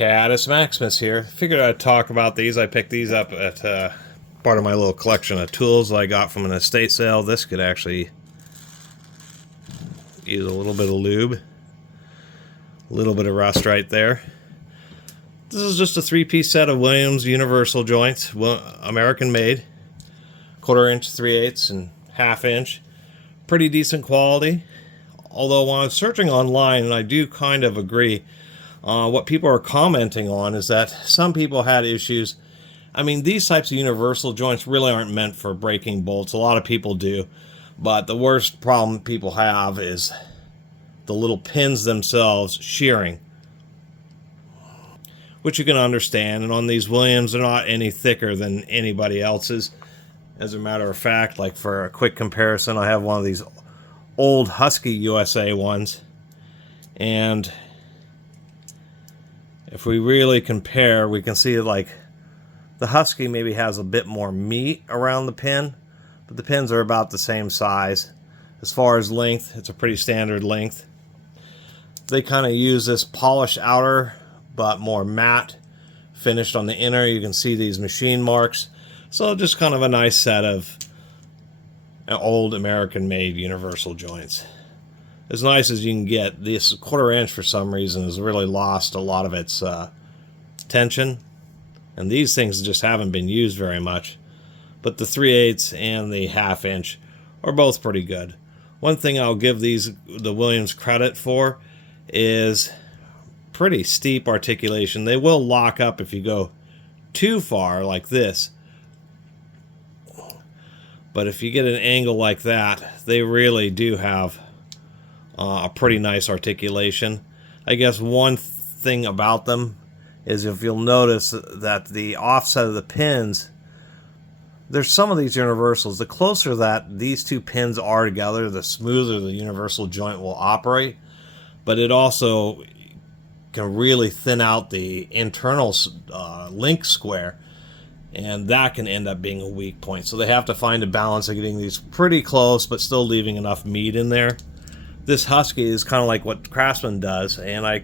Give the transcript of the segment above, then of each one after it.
Catus Maximus here. Figured I'd talk about these. I picked these up at part of my little collection of tools that I got from an estate sale. This could actually use a little bit of lube. A little bit of rust right there. This is just a 3-piece set of Williams universal joints, American made, 1/4 inch, 3/8, and 1/2 inch. Pretty decent quality. Although when I was searching online, and I do kind of agree, what people are commenting on is that some people had issues. I mean, these types of universal joints really aren't meant for breaking bolts. A lot of people do. But the worst problem people have is the little pins themselves shearing, which you can understand. And on these Williams, they're not any thicker than anybody else's. As a matter of fact, like for a quick comparison, I have one of these old Husky USA ones, and if we really compare, we can see like the Husky maybe has a bit more meat around the pin, but the pins are about the same size. As far as length, it's a pretty standard length. They kind of use this polished outer but more matte finished on the inner. You can see these machine marks, so just kind of a nice set of old American made universal joints. As nice as you can get. This 1/4 inch for some reason has really lost a lot of its tension, and these things just haven't been used very much. But the 3/8 and the 1/2 inch are both pretty good. One thing I'll give the Williams credit for is pretty steep articulation. They will lock up if you go too far like this. But if you get an angle like that, they really do have a pretty nice articulation. I guess one thing about them is if you'll notice that the offset of the pins, there's some of these universals, the closer that these two pins are together, the smoother the universal joint will operate. But it also can really thin out the internal link square, and that can end up being a weak point. So they have to find a balance of getting these pretty close but still leaving enough meat in there. This Husky is kind of like what Craftsman does, and I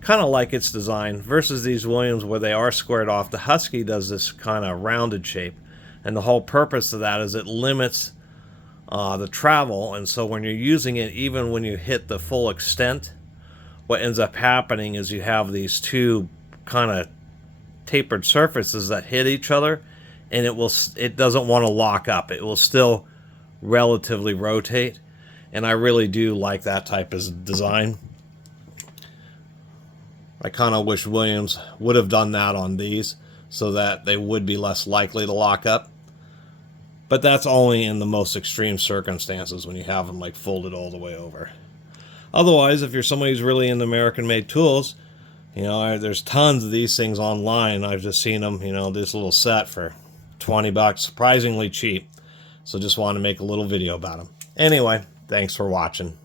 kind of like its design versus these Williams where they are squared off. The Husky does this kind of rounded shape, and the whole purpose of that is it limits the travel. And so when you're using it, even when you hit the full extent, what ends up happening is you have these two kind of tapered surfaces that hit each other, and it doesn't want to lock up. It will still relatively rotate, and I really do like that type of design. I kind of wish Williams would have done that on these so that they would be less likely to lock up, but that's only in the most extreme circumstances when you have them like folded all the way over. Otherwise, if you're somebody who's really into American made tools, you know, there's tons of these things online. I've just seen them, you know, this little set for 20 bucks, surprisingly cheap. So just wanted to make a little video about them. Anyway, thanks for watching.